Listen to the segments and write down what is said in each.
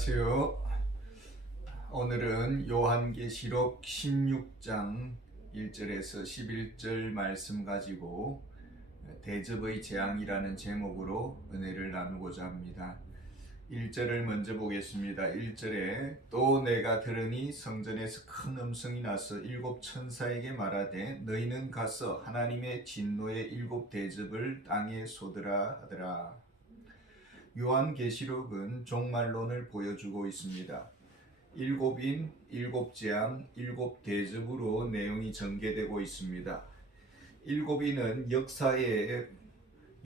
안녕하세요. 오늘은 요한계시록 16장 1절에서 11절 말씀 가지고 대접의 재앙이라는 제목으로 은혜를 나누고자 합니다. 1절을 먼저 보겠습니다. 1절에 또 내가 들으니 성전에서 큰 음성이 나서 일곱 천사에게 말하되 너희는 가서 하나님의 진노의 일곱 대접을 땅에 쏟으라 하더라. 요한계시록은 종말론을 보여주고 있습니다. 일곱인, 일곱 재앙, 일곱 대접으로 내용이 전개되고 있습니다. 일곱인은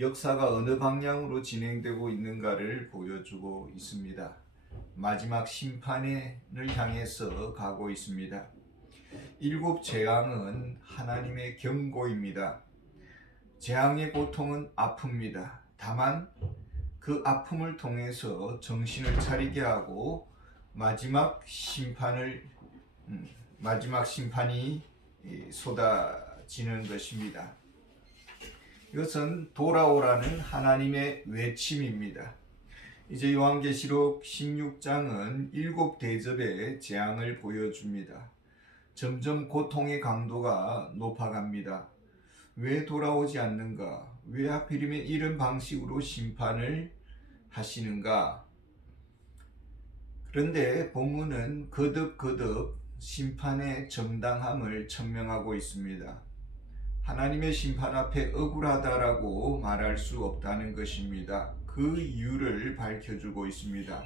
역사가 어느 방향으로 진행되고 있는가를 보여주고 있습니다. 마지막 심판을 향해서 가고 있습니다. 일곱 재앙은 하나님의 경고입니다. 재앙의 고통은 아픕니다. 다만 그 아픔을 통해서 정신을 차리게 하고 마지막 심판이 쏟아지는 것입니다. 이것은 돌아오라는 하나님의 외침입니다. 이제 요한계시록 16장은 일곱 대접의 재앙을 보여줍니다. 점점 고통의 강도가 높아갑니다. 왜 돌아오지 않는가? 왜 하필이면 이런 방식으로 심판을 하시는가? 그런데 본문은 거듭 심판의 정당함을 천명하고 있습니다. 하나님의 심판 앞에 억울하다라고 말할 수 없다는 것입니다. 그 이유를 밝혀주고 있습니다.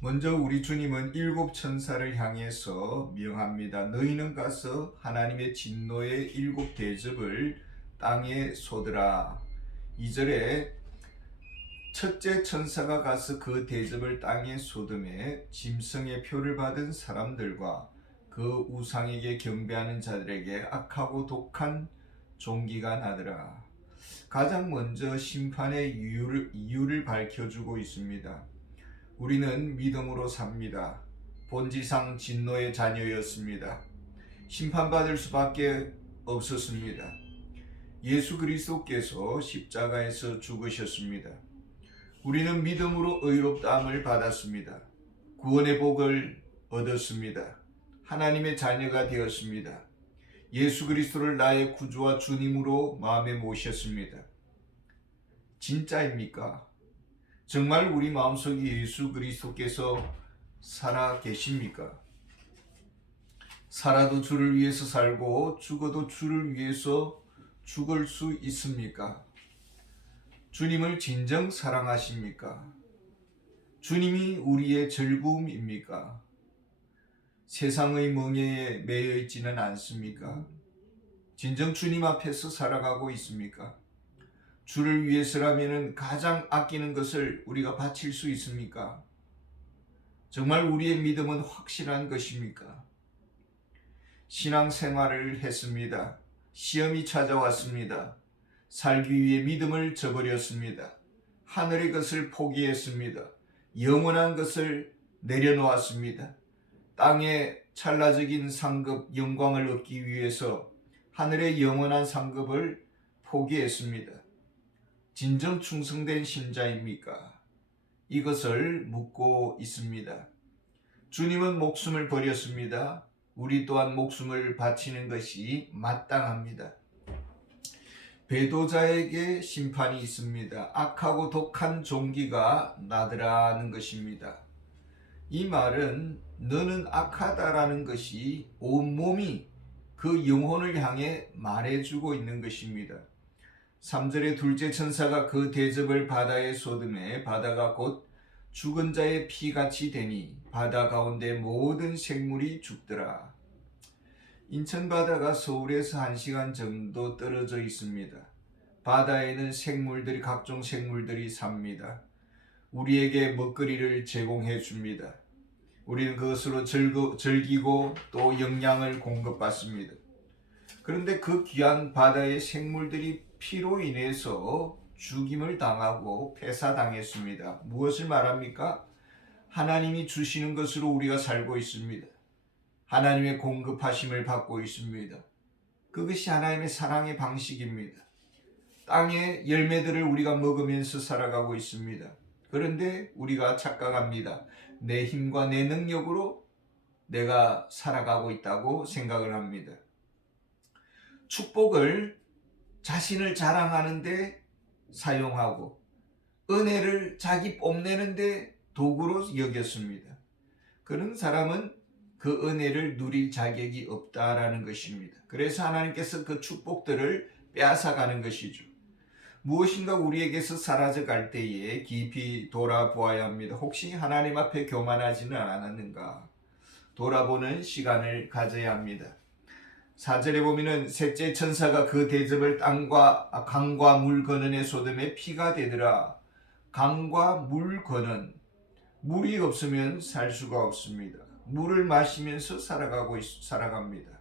먼저 우리 주님은 일곱 천사를 향해서 명합니다. 너희는 가서 하나님의 진노의 일곱 대접을 땅에 쏟으라. 2절에 첫째 천사가 가서 그 대접을 땅에 쏟음에 짐승의 표를 받은 사람들과 그 우상에게 경배하는 자들에게 악하고 독한 종기가 나더라. 가장 먼저 심판의 이유를 밝혀주고 있습니다. 우리는 믿음으로 삽니다. 본질상 진노의 자녀였습니다. 심판받을 수밖에 없었습니다. 예수 그리스도께서 십자가에서 죽으셨습니다. 우리는 믿음으로 의롭다함을 받았습니다. 구원의 복을 얻었습니다. 하나님의 자녀가 되었습니다. 예수 그리스도를 나의 구주와 주님으로 마음에 모셨습니다. 진짜입니까? 정말 우리 마음속에 예수 그리스도께서 살아 계십니까? 살아도 주를 위해서 살고 죽어도 주를 위해서 죽을 수 있습니까? 주님을 진정 사랑하십니까? 주님이 우리의 즐거움입니까? 세상의 멍에에 매여 있지는 않습니까? 진정 주님 앞에서 살아가고 있습니까? 주를 위해서라면 가장 아끼는 것을 우리가 바칠 수 있습니까? 정말 우리의 믿음은 확실한 것입니까? 신앙생활을 했습니다. 시험이 찾아왔습니다. 살기 위해 믿음을 저버렸습니다. 하늘의 것을 포기했습니다. 영원한 것을 내려놓았습니다. 땅의 찰나적인 상급 영광을 얻기 위해서 하늘의 영원한 상급을 포기했습니다. 진정 충성된 신자입니까? 이것을 묻고 있습니다. 주님은 목숨을 버렸습니다. 우리 또한 목숨을 바치는 것이 마땅합니다. 배도자에게 심판이 있습니다. 악하고 독한 종기가 나더라는 것입니다. 이 말은 너는 악하다라는 것이 온몸이 그 영혼을 향해 말해주고 있는 것입니다. 3절에 둘째 천사가 그 대접을 바다에 쏟음에 바다가 곧 죽은 자의 피같이 되니 바다 가운데 모든 생물이 죽더라. 인천 바다가 서울에서 1시간 정도 떨어져 있습니다. 바다에는 각종 생물들이 삽니다. 우리에게 먹거리를 제공해 줍니다. 우리는 그것으로 즐기고 또 영양을 공급받습니다. 그런데 그 귀한 바다의 생물들이 피로 인해서 죽임을 당하고 폐사당했습니다. 무엇을 말합니까? 하나님이 주시는 것으로 우리가 살고 있습니다. 하나님의 공급하심을 받고 있습니다. 그것이 하나님의 사랑의 방식입니다. 땅의 열매들을 우리가 먹으면서 살아가고 있습니다. 그런데 우리가 착각합니다. 내 힘과 내 능력으로 내가 살아가고 있다고 생각을 합니다. 축복을 자신을 자랑하는데 사용하고 은혜를 자기 뽐내는데 도구로 여겼습니다. 그런 사람은 그 은혜를 누릴 자격이 없다라는 것입니다. 그래서 하나님께서 그 축복들을 빼앗아가는 것이죠. 무엇인가 우리에게서 사라져갈 때에 깊이 돌아보아야 합니다. 혹시 하나님 앞에 교만하지는 않았는가? 돌아보는 시간을 가져야 합니다. 4절에 보면은 셋째 천사가 그 대접을 강과 물 건너에 소돔에 피가 되더라. 강과 물 건너, 물이 없으면 살 수가 없습니다. 물을 마시면서 살아갑니다.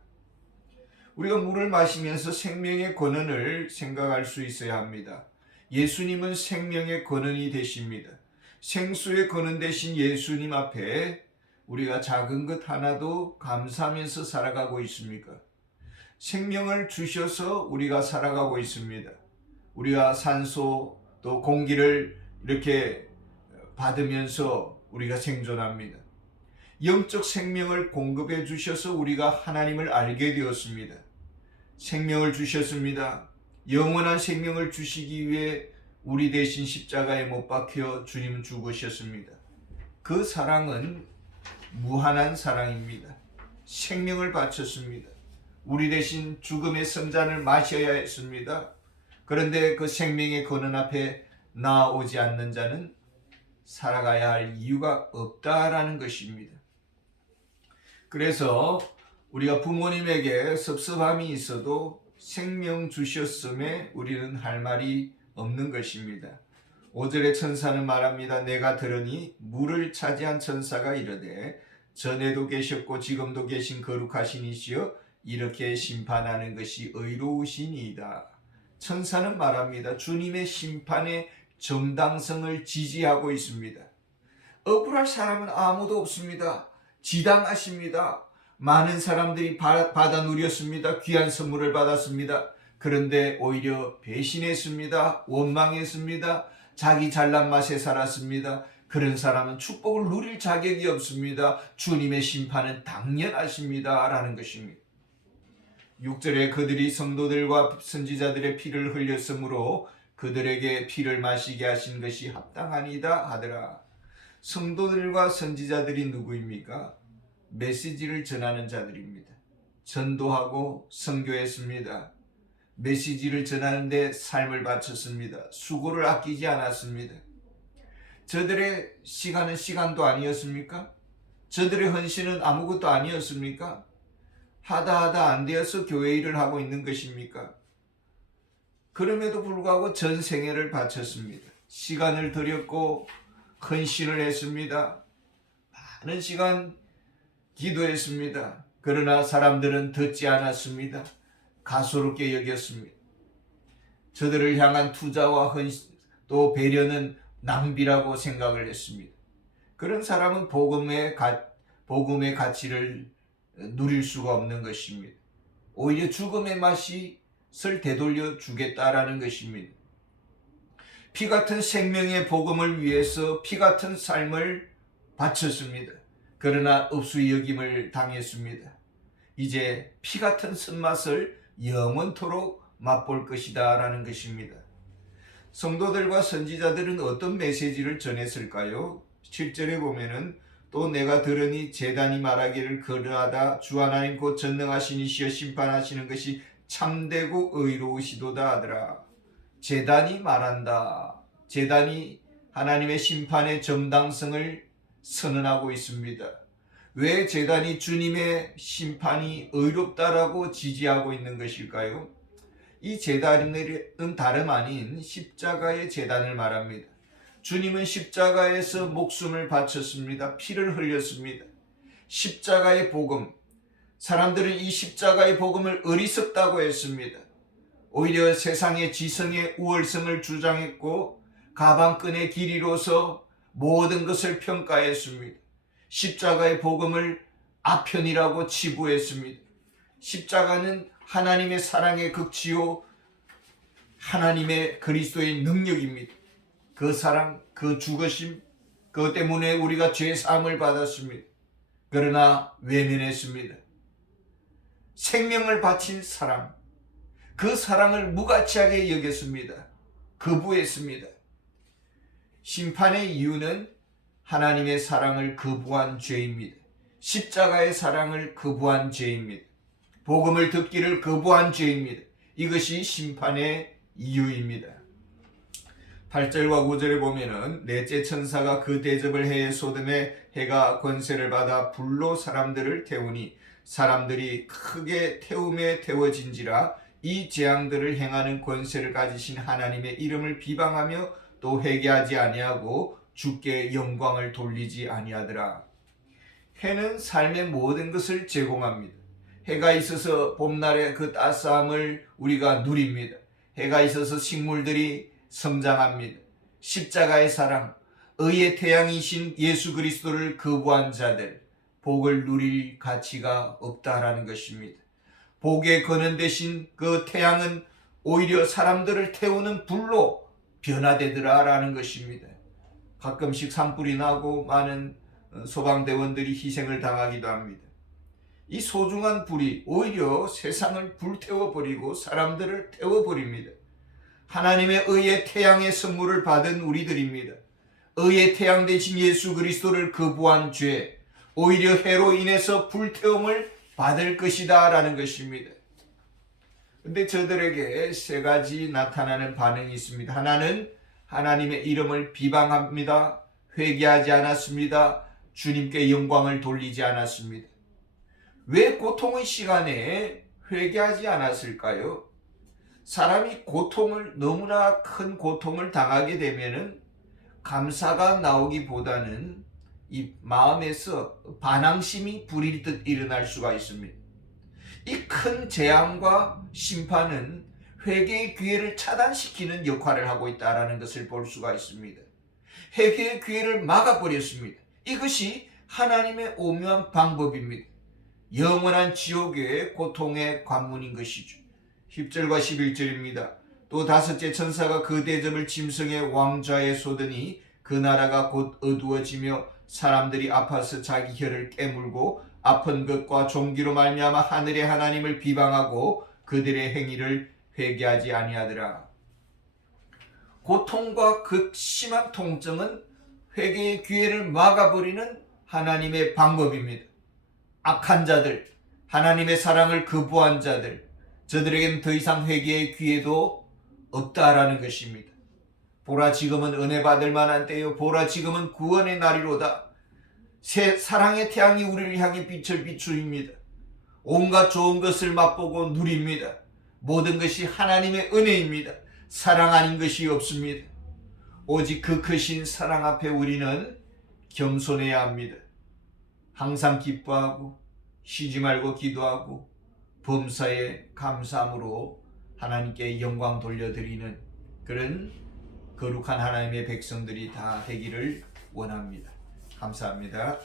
우리가 물을 마시면서 생명의 권한을 생각할 수 있어야 합니다. 예수님은 생명의 권한이 되십니다. 생수의 권한 되신 예수님 앞에 우리가 작은 것 하나도 감사하면서 살아가고 있습니까? 생명을 주셔서 우리가 살아가고 있습니다. 우리가 산소 또 공기를 이렇게 받으면서 우리가 생존합니다. 영적 생명을 공급해 주셔서 우리가 하나님을 알게 되었습니다. 생명을 주셨습니다. 영원한 생명을 주시기 위해 우리 대신 십자가에 못 박혀 주님 죽으셨습니다. 그 사랑은 무한한 사랑입니다. 생명을 바쳤습니다. 우리 대신 죽음의 성잔을 마셔야 했습니다. 그런데 그 생명의 권한 앞에 나아오지 않는 자는 살아가야 할 이유가 없다라는 것입니다. 그래서 우리가 부모님에게 섭섭함이 있어도 생명 주셨음에 우리는 할 말이 없는 것입니다. 5절의 천사는 말합니다. 내가 들으니 물을 차지한 천사가 이르되 전에도 계셨고 지금도 계신 거룩하신 이시여 이렇게 심판하는 것이 의로우시니이다. 천사는 말합니다. 주님의 심판의 정당성을 지지하고 있습니다. 억울할 사람은 아무도 없습니다. 지당하십니다. 많은 사람들이 받아 누렸습니다. 귀한 선물을 받았습니다. 그런데 오히려 배신했습니다. 원망했습니다. 자기 잘난 맛에 살았습니다. 그런 사람은 축복을 누릴 자격이 없습니다. 주님의 심판은 당연하십니다. 라는 것입니다. 6절에 그들이 성도들과 선지자들의 피를 흘렸으므로 그들에게 피를 마시게 하신 것이 합당하니이다 하더라. 성도들과 선지자들이 누구입니까? 메시지를 전하는 자들입니다. 전도하고 선교했습니다. 메시지를 전하는데 삶을 바쳤습니다. 수고를 아끼지 않았습니다. 저들의 시간은 시간도 아니었습니까? 저들의 헌신은 아무것도 아니었습니까? 하다 안 되어서 교회 일을 하고 있는 것입니까? 그럼에도 불구하고 전 생애를 바쳤습니다. 시간을 들였고 헌신을 했습니다. 많은 시간 기도했습니다. 그러나 사람들은 듣지 않았습니다. 가소롭게 여겼습니다. 저들을 향한 투자와 헌신 또 배려는 낭비라고 생각을 했습니다. 그런 사람은 복음의 가치를 누릴 수가 없는 것입니다. 오히려 죽음의 맛을 되돌려 주겠다라는 것입니다. 피 같은 생명의 복음을 위해서 피 같은 삶을 바쳤습니다. 그러나 업수의 여김을 당했습니다. 이제 피 같은 쓴맛을 영원토록 맛볼 것이다 라는 것입니다. 성도들과 선지자들은 어떤 메시지를 전했을까요? 7절에 보면은 또 내가 들으니 제단이 말하기를 그러하다 주 하나님 곧 전능하신 이시여 심판하시는 것이 참되고 의로우시도다 하더라. 제단이 말한다. 제단이 하나님의 심판의 정당성을 선언하고 있습니다. 왜 제단이 주님의 심판이 의롭다라고 지지하고 있는 것일까요? 이 제단은 다름 아닌 십자가의 제단을 말합니다. 주님은 십자가에서 목숨을 바쳤습니다. 피를 흘렸습니다. 십자가의 복음, 사람들은 이 십자가의 복음을 어리석다고 했습니다. 오히려 세상의 지성의 우월성을 주장했고 가방끈의 길이로서 모든 것을 평가했습니다. 십자가의 복음을 아편이라고 치부했습니다. 십자가는 하나님의 사랑의 극치요 하나님의 그리스도의 능력입니다. 그 그 사랑, 그 죽으심, 그것 때문에 우리가 죄 사함을 받았습니다. 그러나 외면했습니다. 생명을 바친 사랑, 그 사랑을 무가치하게 여겼습니다. 거부했습니다. 심판의 이유는 하나님의 사랑을 거부한 죄입니다. 십자가의 사랑을 거부한 죄입니다. 복음을 듣기를 거부한 죄입니다. 이것이 심판의 이유입니다. 8절과 9절에 보면은 넷째 천사가 그 대접을 해에 소돔에 해가 권세를 받아 불로 사람들을 태우니 사람들이 크게 태움에 태워진지라 이 재앙들을 행하는 권세를 가지신 하나님의 이름을 비방하며 또 회개하지 아니하고 주께 영광을 돌리지 아니하더라. 해는 삶의 모든 것을 제공합니다. 해가 있어서 봄날의 그 따스함을 우리가 누립니다. 해가 있어서 식물들이 성장합니다. 십자가의 사랑, 의의 태양이신 예수 그리스도를 거부한 자들, 복을 누릴 가치가 없다라는 것입니다. 복의 근원 대신 그 태양은 오히려 사람들을 태우는 불로 변화되더라라는 것입니다. 가끔씩 산불이 나고 많은 소방대원들이 희생을 당하기도 합니다. 이 소중한 불이 오히려 세상을 불태워버리고 사람들을 태워버립니다. 하나님의 의의 태양의 선물을 받은 우리들입니다. 의의 태양 대신 예수 그리스도를 거부한 죄, 오히려 해로 인해서 불태움을 받을 것이다 라는 것입니다. 근데 저들에게 세 가지 나타나는 반응이 있습니다. 하나는 하나님의 이름을 비방합니다. 회개하지 않았습니다. 주님께 영광을 돌리지 않았습니다. 왜 고통의 시간에 회개하지 않았을까요? 사람이 고통을, 너무나 큰 고통을 당하게 되면은 감사가 나오기보다는 이 마음에서 반항심이 불일 듯 일어날 수가 있습니다. 이 큰 재앙과 심판은 회개의 기회를 차단시키는 역할을 하고 있다는 것을 볼 수가 있습니다. 회개의 기회를 막아버렸습니다. 이것이 하나님의 오묘한 방법입니다. 영원한 지옥의 고통의 관문인 것이죠. 10절과 11절입니다. 또 다섯째 천사가 그 대접을 짐승의 왕좌에 쏟으니 그 나라가 곧 어두워지며 사람들이 아파서 자기 혀를 깨물고 아픈 것과 종기로 말미암아 하늘의 하나님을 비방하고 그들의 행위를 회개하지 아니하더라. 고통과 극심한 통증은 회개의 기회를 막아버리는 하나님의 방법입니다. 악한 자들, 하나님의 사랑을 거부한 자들, 저들에게는 더 이상 회개의 기회도 없다라는 것입니다. 보라 지금은 은혜 받을 만한 때요, 보라 지금은 구원의 날이로다. 새 사랑의 태양이 우리를 향해 빛을 비추입니다. 온갖 좋은 것을 맛보고 누립니다. 모든 것이 하나님의 은혜입니다. 사랑 아닌 것이 없습니다. 오직 그 크신 사랑 앞에 우리는 겸손해야 합니다. 항상 기뻐하고 쉬지 말고 기도하고 범사에 감사함으로 하나님께 영광 돌려드리는 그런 거룩한 하나님의 백성들이 다 되기를 원합니다. 감사합니다.